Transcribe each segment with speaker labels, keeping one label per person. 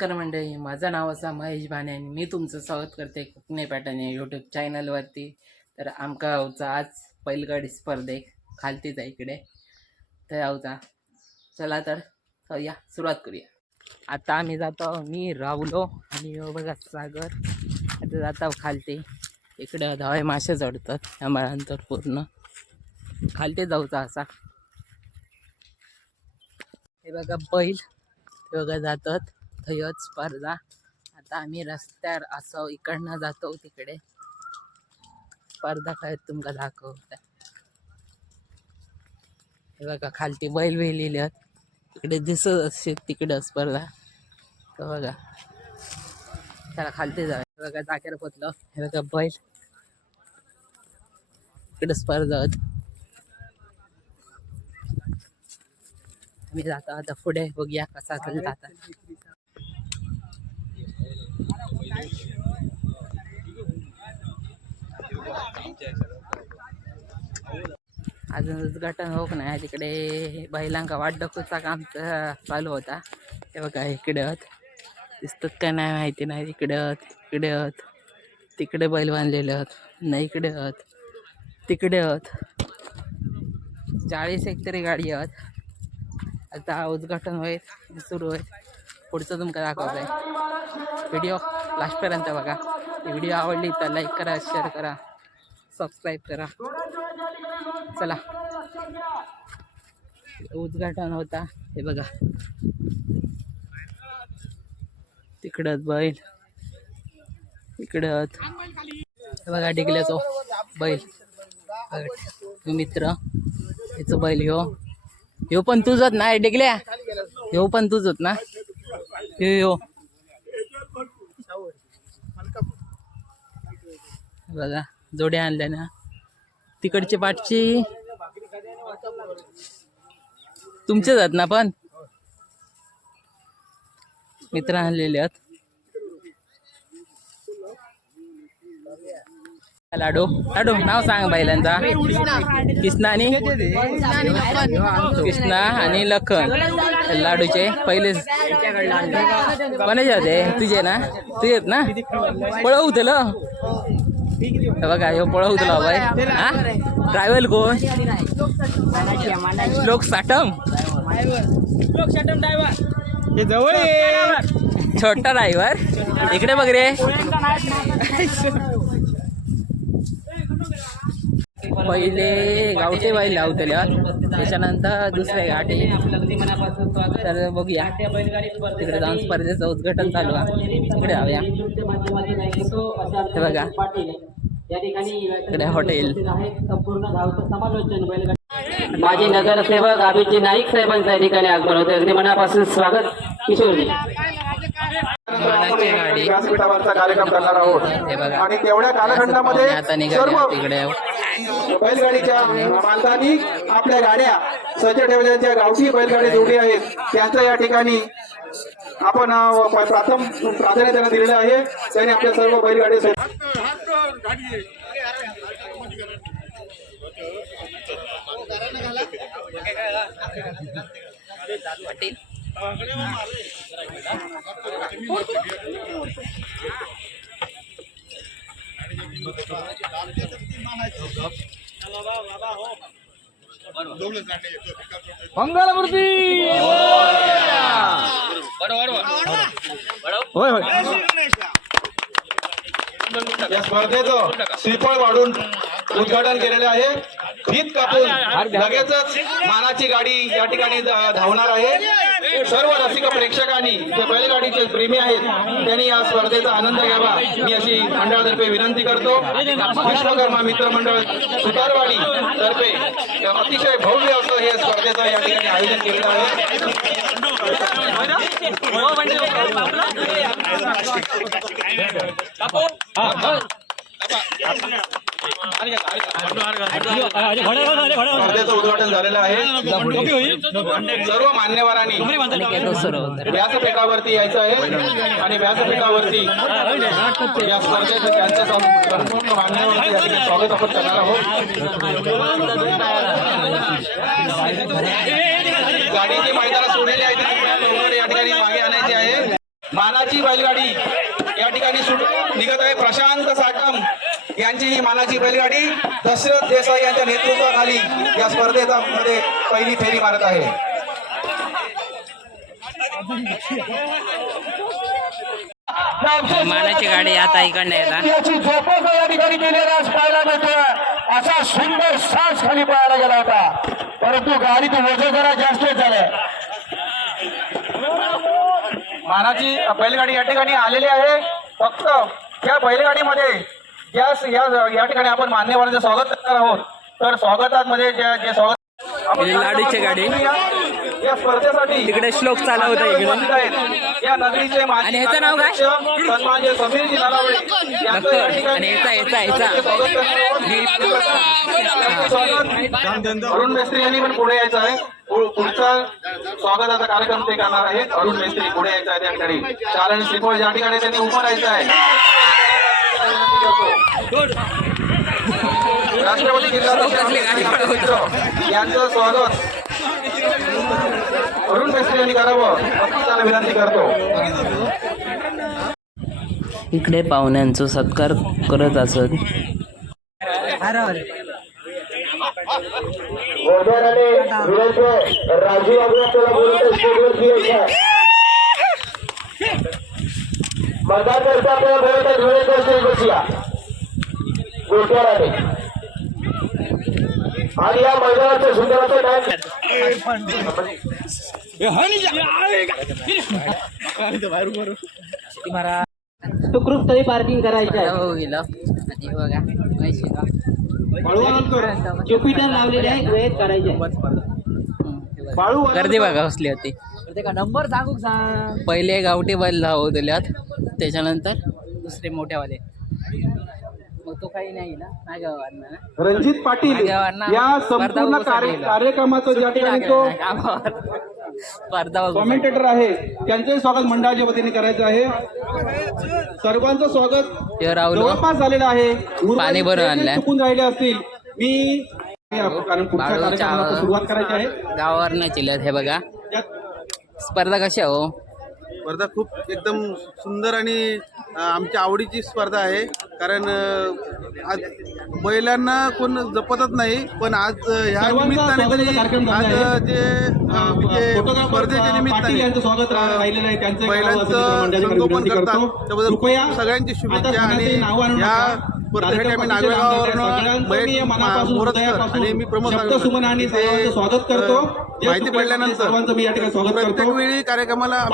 Speaker 1: नमस्कार मंडळी माझं नाव असा महेश भाने आणि मी तुमचं स्वागत करते कोकणी पॅटर्न या यूट्यूब चॅनलवरती तर आमका गावचा आज बैलगाडी स्पर्धेक खालतीच आहे इकडे. तर यावचा चला तर या सुरुवात करूया. आता आम्ही जातो मी राहुलो आणि बघा सागर. आता जातो खालती. इकडे धावे मासे चढतात या मळांतर पूर्ण. खालती जाऊचा असा. हे बघा बैल ते बघा जातात. थंयच स्पर्धा. आता आम्ही रस्त्यावर असं इकडनं जातो तिकडे. स्पर्धा काय तुमका दाखवत. हे बघा खालती बैल वेलेले आहेत. तिकडे दिसत असते तिकडं स्पर्धा. तर बघा. त्याला खालती जा बघा जाकेर पोचलं. हे बघा बैल. इकडे स्पर्धा आहेत. आम्ही जातो आता पुढे. बघूया कसा जाता अजून उद्घाटन होक नाही? तिकडे बैलांका वाट डकूचा काम चालू होता. हे बघा इकडे दिसतात काय नाही माहिती नाही. इकडत इकडत इकडे तिकडे बैल बांधलेले आहेत. नाही इकडे आहेत. तिकडे आहेत. चाळीस एक तरी गाडी आहेत. आता उद्घाटन होईल सुरू होईल. पुढचं तुमका दाखवतोय. व्हिडिओ लास्टपर्यंत बघा. व्हिडिओ आवडली तर लाईक करा शेअर करा सबस्क्राईब करा. चला. उद्घाटन होता. हे बघा. तिकडत बैल. इकडत हे बघा डिगल्याचो बैल. मित्र. ह्याचो बैल ह्यो. ह्यो पण तुझत ना डिगल्या? ह्यो पण तुझत ना? यो यो बघा जोड्या आणल्या ना. तिकडची पाठची. तुमचेच आहेत ना पण? मित्र आणलेले आहेत. लाडू. लाडू नाव सांग बैलांचा. कृष्णा आणि कृष्णा आणि लखन. लाडूचे पहिले कोणाचे होते? तुझे ना? तुझेच ना? पळवू तुला हे बघा ह्यो पळवू तुला बाय हा? ट्रॅव्हल कोण? श्लोक
Speaker 2: हे जवळ ये.
Speaker 1: छोटा ड्रायव्हर इकडे बघ रे. पहिले गावठे बैल लावलेले त्याच्यानंतर दुसरे गाठी तर बघूया. तिकडे जाऊन स्पर्धेचं उद्घाटन चालू आहे. तिकडे जाऊया हे बघा. इकडे हॉटेल.
Speaker 3: माजी नगरसेवक अभिजी नाईक साहेबांचं या ठिकाणी आगमन होते. अगदी मनापासून स्वागत. किशोरजी.
Speaker 1: मानाची गाडी.
Speaker 4: व्यासपीठावरचा कार्यक्रम करणार आहोत. आणि तेवढ्या कालखंडामध्ये सर्व बैलगाडीच्या मालकांनी आपल्या गाड्या सज्ज ठेवल्याच्या गावठी बैलगाडी जोडी आहेत. त्यांचं या ठिकाणी आपण प्रथम प्राधान्य त्यांना दिलेलं आहे. त्यांनी आपल्या सर्व बैलगाडी
Speaker 2: मंगलमूर्ती होय होय.
Speaker 4: या स्पर्धेचं श्रीफळ वाढून उद्घाटन केलेले आहे. भीत कापून लगेचच मानाची गाडी या ठिकाणी धावणार आहे. सर्व रसिक प्रेक्षकांनी जे बैलगाडीचे प्रेमी आहेत त्यांनी या स्पर्धेचा आनंद घ्यावा. मी अशी मंडळातर्फे विनंती करतो. विश्वकर्मा मित्र मंडळ सुतारवाडी तर्फे अतिशय भव्य असं हे स्पर्धेचं या ठिकाणी आयोजन केलेलं आहे. स्पर्धेचं उद्घाटन झालेलं आहे. सर्व मान्यवरांनी व्यासपीठावरती यायचं आहे आणि व्यासपीठावरती या स्पर्धेचं त्यांच्या संपूर्ण मान्यवरती स्वागत आपण करणार आहोत. गाडी जी मैदानात सोडलेली आहे ती या ठिकाणी मागे आणायची आहे. मानाची बैलगाडी या ठिकाणी निघत आहे. प्रशांत साटम यांची ही मानाची बैलगाडी दशरथ देसाई यांच्या नेतृत्वाखाली या स्पर्धेचा मध्ये पहिली फेरी मारत आहे.
Speaker 1: मानाची गाडी आता
Speaker 5: या ठिकाणी गेलेला पाहायला मिळतोय. असा सुंदर सास खाली पाहायला गेला होता. परंतु गाडीत वजन जरा जास्त झालंय.
Speaker 4: मानाची बैलगाडी या ठिकाणी आलेली आहे. फक्त या बैलगाडीमध्ये या या या ठिकाणी आपण मान्यवरांचं स्वागत करणार आहोत. तर स्वागतात मध्ये जे जे स्वागत
Speaker 1: ही लाडूची गाडी.
Speaker 4: या- स्पर्धेसाठी
Speaker 1: तिकडे श्लोक चालू होता इकडे.
Speaker 4: उपस्थित आहेत. या नगरीचे
Speaker 1: आणि ह्याचं नाव काय?
Speaker 4: सन्माननीय समीरजी नलावडे
Speaker 1: आणि ह्याचा- ह्याचा- ह्याचा.
Speaker 4: अरुण मेस्त्री यांनी पण पुढे यायचं आहे. पुढचा स्वागताचा कार्यक्रम ते करणार आहेत. अरुण मेस्त्री पुढे यायचं आहे त्या ठिकाणी. चारण श्रीफळ या ठिकाणी त्यांनी उभं राहायचं आहे. राष्ट्रवादी जिल्हा यांचं स्वागत अरुण मेस्त्री यांनी करावं त्याला विनंती करतो
Speaker 1: इकडे पाहुण्यांचा सत्कार करत असत
Speaker 5: गोंधळाने विरोध राजू करता आपल्याला बोलत आहे धुळेकर स्टेज बसूया गोट्याराने आणि या मैदानाचं
Speaker 3: सुखरूप तरी पार्किंग करायचं आहे.
Speaker 1: हो गेलं. आणि बघा. म्हैशीला.
Speaker 3: ज्युपिटर लावलेले आहे वेळेत करायचे
Speaker 1: गर्दी बघा कसली होती. नंबर सांगू सांग? पहिले गावठी बैल दिल्यात त्याच्यानंतर दुसरे मोठेवाले मग तो काही नाही ना नाही गावांना ना?
Speaker 4: रणजित पाटील या
Speaker 1: स्पर्धा
Speaker 4: संपूर्ण कार्य. कार्यक्रमाचं ज्या ठिकाणी तो.
Speaker 1: स्पर्धा
Speaker 4: कॉमेंटेटर आहे. त्यांचंही स्वागत मंडळाच्या वतीने करायचं आहे. सर्वांचं स्वागत.
Speaker 1: राहुल
Speaker 4: जवळपास झालेलं आहे. उर्वरित
Speaker 1: पाणी भरून
Speaker 4: जे जे
Speaker 1: आणलंय.
Speaker 4: चुकून राहिले असतील. मी कारण पुढच्या
Speaker 1: बाळूच्या
Speaker 4: कार्यक्रमाला आता सुरुवात करायची आहे.
Speaker 1: गावावर नाही चिलत हे बघा.
Speaker 4: त्यात
Speaker 1: स्पर्धा कशी आहे हो?
Speaker 6: स्पर्धा खूप एकदम सुंदर आणि आमच्या आवडीची स्पर्धा आहे. कारण आज बैलांना कोण जपतच नाही पण आज ह्या निमित्ताने तरी
Speaker 4: कार्यक्रम झाला
Speaker 6: आज जे म्हणजे स्पर्धेच्या निमित्ताने बैलांचं
Speaker 4: मंडळाच्या
Speaker 6: संगोपन करतात.
Speaker 4: करतो.
Speaker 6: त्याबद्दल सगळ्यांची शुभेच्छा आणि
Speaker 4: नाव स्वागत करतो.
Speaker 6: माहिती पडल्यानंतर
Speaker 4: मी या ठिकाणी स्वागत करतो
Speaker 6: वेळी कार्यक्रमाला.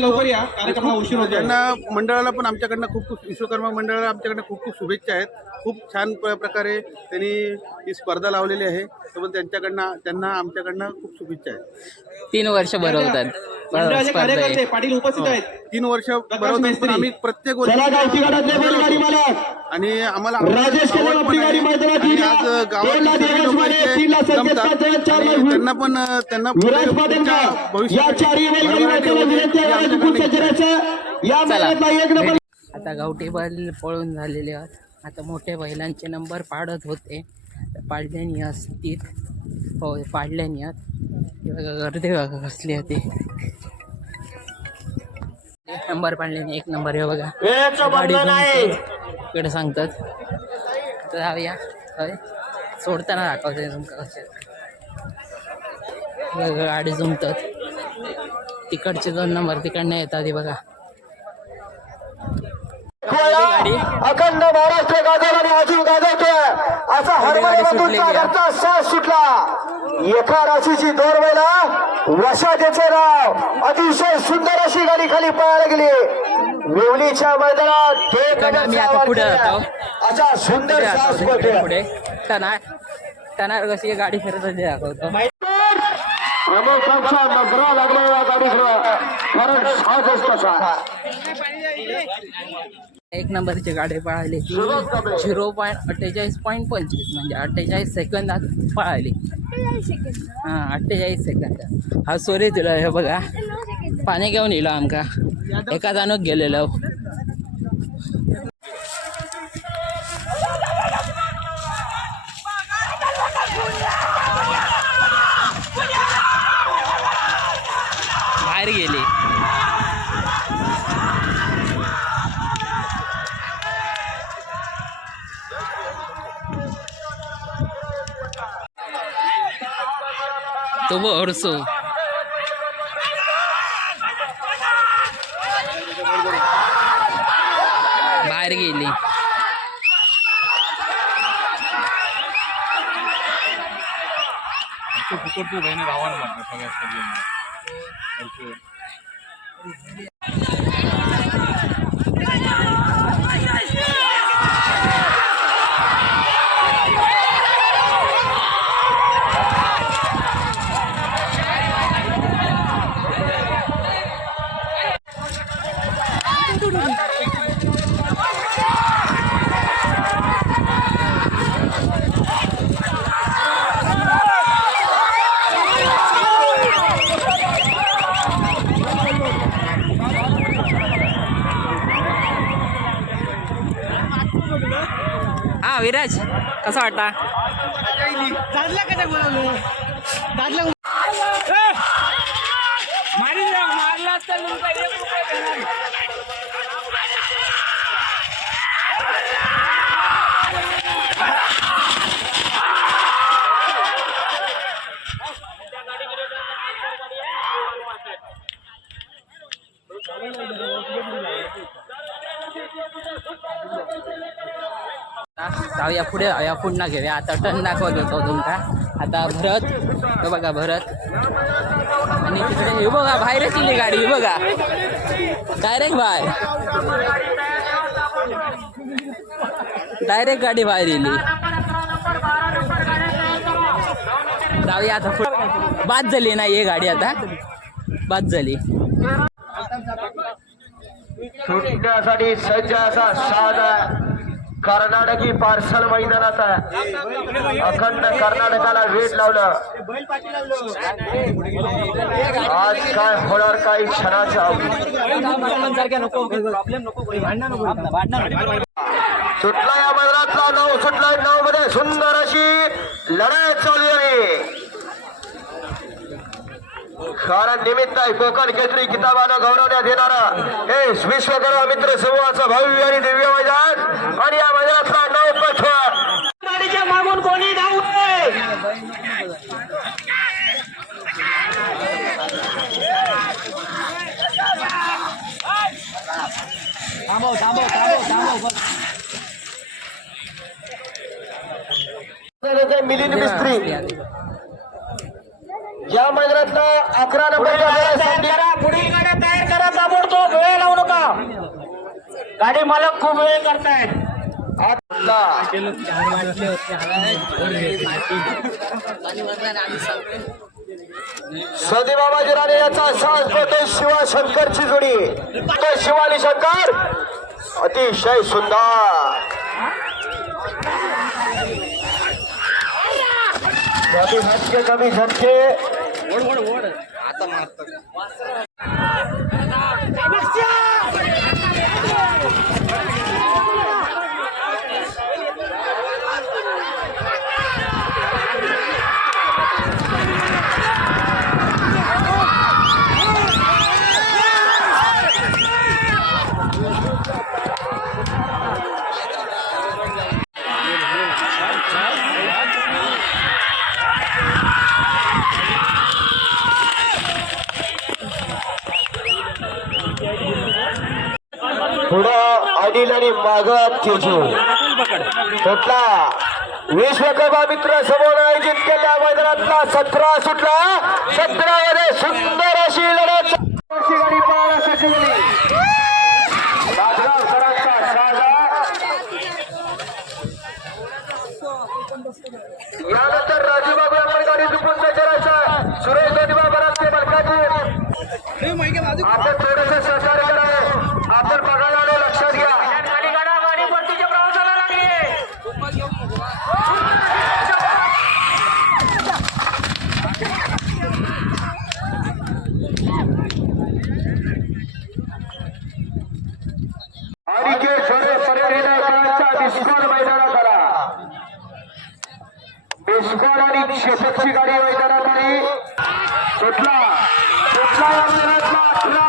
Speaker 4: लवकर या कार्यक्रमाला उशीर.
Speaker 6: त्यांना मंडळाला पण आमच्याकडनं खूप खूप विश्वकर्मा मंडळाला आमच्याकडनं खूप खूप शुभेच्छा आहेत खूप छान प्र- प्रकारे त्यांनी ही स्पर्धा लावलेली आहे. त्यामुळे त्यांच्याकडनं त्यांना आमच्याकडनं खूप शुभेच्छा आहेत.
Speaker 1: तीन वर्ष भरवतात
Speaker 4: पाटील उपस्थित आहेत.
Speaker 6: तीन वर्ष बरोबर
Speaker 4: मेस्त्री.
Speaker 6: आम्ही प्रत्येक वर्षी आणि आम्हाला पण. आज गावातील त्यांना पण त्यांना
Speaker 5: विराज
Speaker 6: पुढे
Speaker 5: पाटील
Speaker 6: पुढच्या
Speaker 5: का?
Speaker 6: भविष्यात
Speaker 5: या चारही बैलगाडी
Speaker 6: भरभराटी
Speaker 5: मालकाला
Speaker 6: होते.
Speaker 5: विनंती आहे.
Speaker 6: हे
Speaker 5: आम्हाला
Speaker 6: आमच्याकडनं
Speaker 5: खूप सज्जनाचं. या
Speaker 1: चला.
Speaker 5: महिन्यात एक नंबर.
Speaker 1: आता गावठी बैल पळून झालेले आहेत. आता मोठ्या बैलांचे नंबर पाडत होते. पाडल्यानी असतील. हो पाडल्यानी बघा गर्दी बघा कसली होती. नंबर पाडल्याने एक नंबर हे बघा. इकडे सांगतात. तर जाऊया. होय. सोडताना दाखवते तुमका कसे गाडी जमतात तिकडचे दोन नंबर तिकडनं येतात हे बघा.
Speaker 5: अखंड महाराष्ट्र गाजल आणि अजून गाजवतोय. असा
Speaker 1: आहे.
Speaker 5: सागरचा श्वास सुटला एका राशीची दोर वेळा वशादेचे नाव अतिशय सुंदर अशी गाडी खाली पळायला गेली. वेवलीच्या मैदानात
Speaker 1: पुढे.
Speaker 5: असा सुंदर श्वास.
Speaker 1: पुढे टनार टनार कशी गाडी फिरत दाखवतो
Speaker 5: प्रमुखांचा नजरा लागला या गाडीकडं कारण साजच तसा
Speaker 1: एक नंबरची गाडी पळाली. झिरो पॉईंट अठ्ठेचाळीस पॉईंट पंचवीस म्हणजे अठ्ठेचाळीस सेकंदात पळाली. हां अठ्ठेचाळीस सेकंद. हा सोरी तुला हे बघा. पाणी घेऊन येलो आमका. एका जाणूक गेलेलो. बाहेर गेली. गेली तो बोरसो बाहेर गेली
Speaker 2: फुकटची बहिणी रावण म्हटलं सगळ्यात
Speaker 1: विराज कसा वाटता या पुढे या पुन्हा घेऊया. आता टन दाखवत होतो तुमचा. आता भरत तो बघा भरत. आणि तिकडे हे बघा बाहेरच येतली गाडी बघा. डायरेक्ट बाहेर. डायरेक्ट गाडी बाहेर येली जाऊया आता पुढे. बाद झाली ना ये गाडी आता? बाद झाली.
Speaker 5: सुटण्यासाठी सज्ज असा साधा कर्नाटकी पार्सल मैदानात अखंड कर्नाटकाला वेट लावलं. आज काय होणार काही क्षणाचा सुटला या मैदानातला नऊ सुटला नऊ मध्ये सुंदर अशी लढाई चालू आहे कारण निमित्त आहे. कोकण केसरी किताबानं गौरवण्यात येणार हे विश्वकर्मा मित्र समूहाचं भव्य आणि दिव्य मैदान आणि या मैदानातला नऊ पथ गाडीच्या मागून कोणी मिलिंद मिस्त्री. या मैदानातला अकरा नंबर पुढील गाड्या तयार करा ताबडतोब वेळ लावू नका. गाडी मालक खूप वेळ करतायत. सदी बाबाजी राणे याचा सास तो शिवा शंकरची जोडी. तो शिवाली शंकर. अतिशय सुंदर. कमी हटके कमी झटके. पुढं अनिल आणि कुठला विश्वकर्मा मित्र समोर आयोजित केलेल्या मैदानातला सतरा सुटला. सतरा मध्ये सुंदर अशी लढत. यानंतर राजूबाबू आपण गाडी दुपून सुरेश गणिबा बराचसे मलकापूर आपण थोडंसं सहकार्य करावं आपण बघायला आलो लक्षात घ्या गाडी गाडा गाडी परतीच्या प्रवासाला लागली हरिकेश्वर पर्यटनाचा विस्फोट मैदानात आला विस्फोट आणि शेपटची गाडी मैदानात आली सुटला सुटला या मैदानातला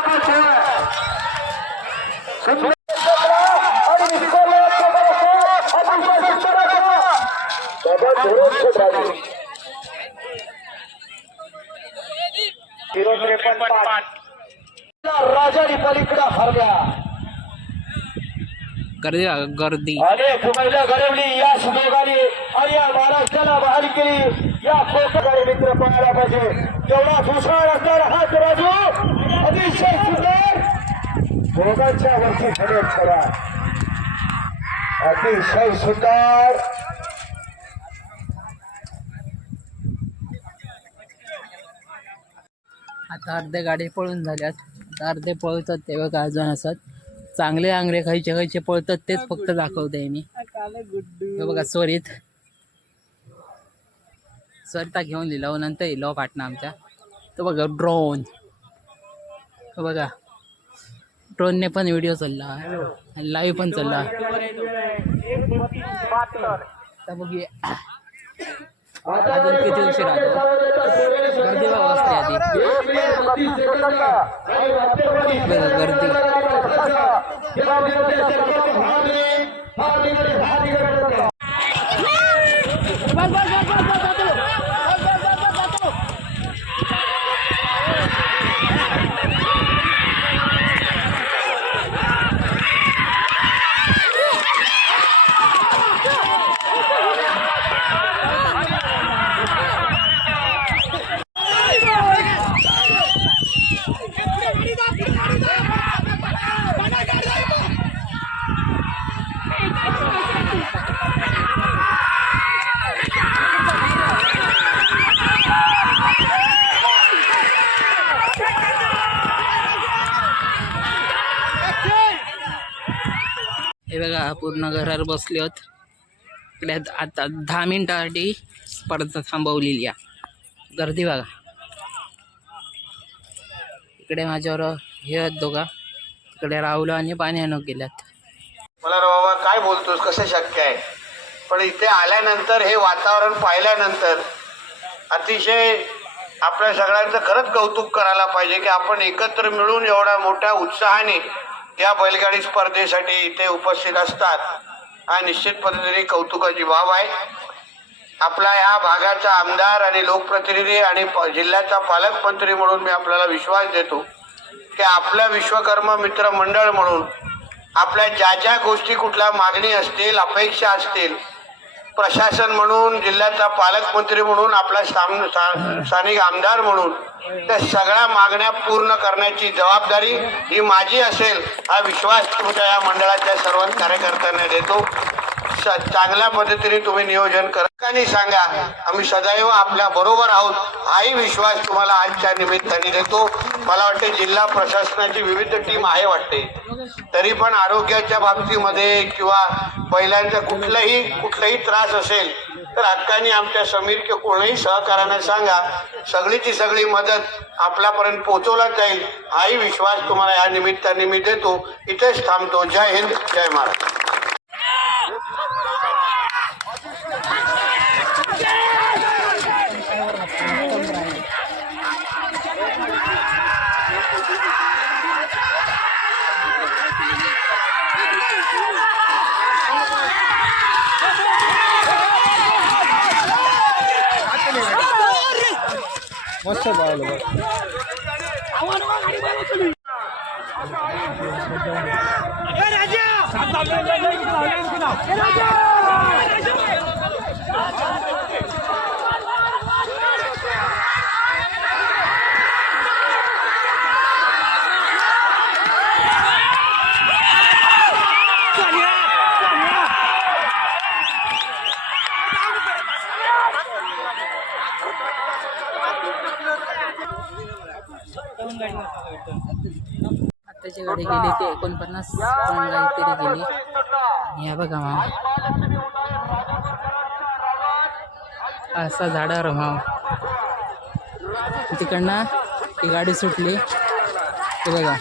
Speaker 5: आणि निकोला अतिशय सुंदर असा राजा धरून पलीकडे हरल्या
Speaker 1: गर्दी गर्दी.
Speaker 5: अनेक महिला घडवली या सुयोगाने आणि या महाराष्ट्राला बाहेर केली. या कोकणाकडे मित्र पाहायला पाहिजे. तेवढा भूषण असणारा हा राजू अतिशय सुंदर. दोघांच्या वरची खडेच करा. अतिशय सुंदर.
Speaker 1: आता अर्धे गाडी पळून झाल्यात. आता अर्धे पळतात ते बघा अजून असत चांगले आंगरे खायचे खायचे पळतात तेच फक्त दाखवते मी. बघा स्वरित. स्वरिता घेऊन दिला हो, नंतर येलो हो पाटणा आमच्या तो बघा ड्रोन तो बघा. ड्रोनने पण व्हिडिओ चालला. लाईव्ह पण चालला. बघूया. अजून किती उशीर आलो गर्दी बघा असते आधी बघा गर्दी हे पूर्ण घरावर बसले होत. इकडे आता दहा मिनटासाठी स्पर्धा थांबवलेली आहे गर्दी बघा. इकडे माझ्यावर हे आहेत दोघा. इकडे राहुल आणि पाण्यानं गेल्यात.
Speaker 7: मला बाबा काय बोलतोस? कसं शक्य आहे? पण इथे आल्यानंतर हे वातावरण पाहिल्यानंतर अतिशय आपल्या सगळ्यांचं खरंच कौतुक करायला पाहिजे की आपण एकत्र मिळून एवढ्या मोठ्या उत्साहाने या बैलगाडी स्पर्धेसाठी इथे उपस्थित असतात. हा निश्चित पद्धतीने कौतुकाची बाब आहे. आपला या भागाचा आमदार आणि लोकप्रतिनिधी आणि प- जिल्ह्याचा पालकमंत्री म्हणून मी आपल्याला विश्वास देतो. की आपलं विश्वकर्म मित्र मंडळ म्हणून आपल्या ज्या ज्या गोष्टी कुठल्या मागणी असतील अपेक्षा असतील प्रशासन म्हणून जिल्ह्याचा पालकमंत्री म्हणून आपला स्थानिक आमदार म्हणून त्या सगळ्या मागण्या पूर्ण करण्याची जबाबदारी ही माझी असेल हा विश्वास तुमच्या या मंडळाच्या सर्व कार्यकर्त्यांना देतो. स- चांगल्या पद्धतीने तुम्ही नियोजन करा. ठिकाणी सांगा आम्ही सदैव आपल्या बरोबर आहोत हाही विश्वास तुम्हाला आजच्या निमित्ताने देतो. मला वाटते जिल्हा प्रशासनाची विविध टीम आहे वाटते. तरी पण आरोग्याच्या बाबतीमध्ये किंवा बैलांचा कुठलाही कुठलाही त्रास असेल तर हक्काने आमच्या समीर किंवा कोणीही सहकार्याने सांगा. सगळीची सगळी मदत आपल्यापर्यंत पोहोचवला जाईल हाही विश्वास तुम्हाला या निमित्ताने मी देतो. इथेच थांबतो. जय हिंद जय महाराष्ट्र.
Speaker 1: মশার বাড়ালো রাজা! आत्ताची गाडी गेली ते एकोणपन्नास तरी गेली. या बघा माव असा झाडावर माव तिकडनं ती गाडी सुटली. ते बघा.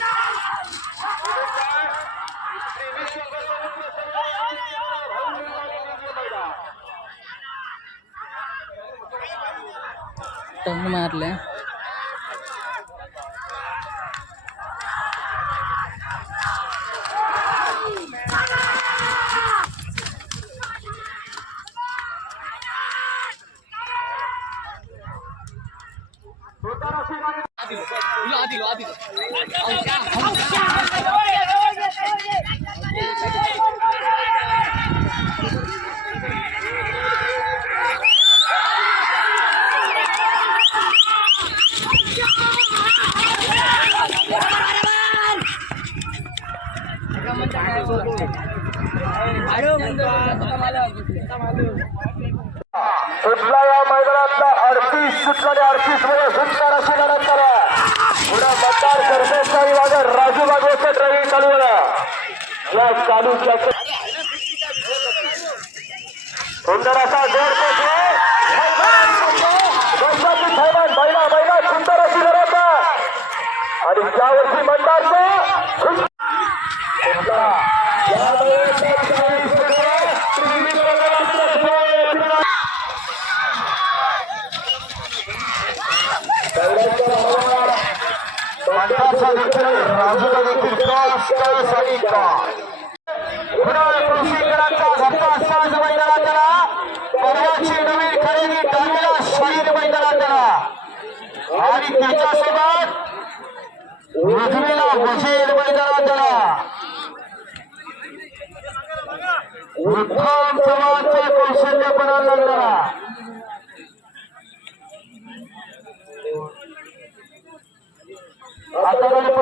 Speaker 1: टंग मारल्या
Speaker 5: ဒီလိုအဒီလိုအောင်ကြအောင်ကြ கழுவல கடுக்க தொண்டரா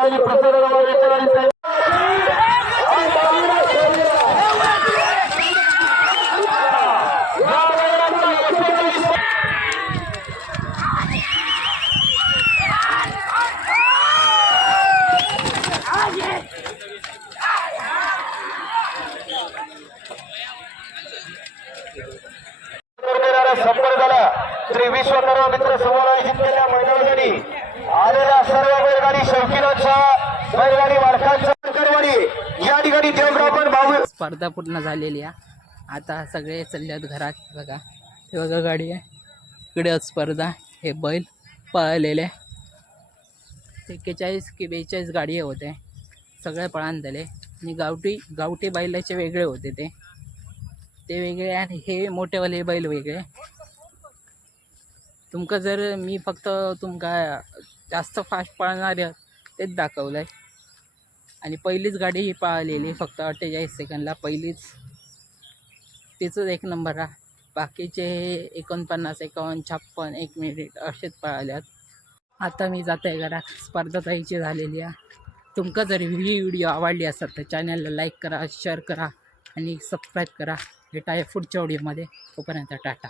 Speaker 5: आता पहिली प्रसारण करणारा संपर्क झाला श्री विश्वकर्मा मित्र समूह आयोजित केलेल्या मैदानासाठी आलेल्या सर्व बैलगाडी शौकीनांच्या बैलगाडी मालकांच्या करवाडी या ठिकाणी देवग्रापन भाऊ
Speaker 1: स्पर्धा पूर्ण झालेली आहे. आता सगळे चालल्यात घरात. बघा हे बघा गाडी आहे. इकडे स्पर्धा हे बैल पळलेले एक्केचाळीस की बेचाळीस गाडी होते. सगळे पळान झाले आणि गावठी गावठी बैलाचे वेगळे होते ते. ते वेगळे आणि हे मोठेवाले बैल वेगळे. तुमका जर मी फक्त तुमका जास्त फास्ट पळणारे तेच दाखवलं आहे आणि पहिलीच गाडी ही पळालेली फक्त अठ्ठेचाळीस सेकंदला. पहिलीच. तिचंच एक नंबर आहे. बाकीचे एकोणपन्नास एकावन्न छप्पन एक मिनिट असेच पळाल्यात आता मी जात आहे घरात स्पर्धा झालेली आहे. तुमका जर ही व्हिडिओ आवडली असेल तर चॅनलला लाईक करा शेअर करा आणि सबस्क्राईब करा. भेटा आहे पुढच्या व्हिडिओमध्ये तोपर्यंत टाटा.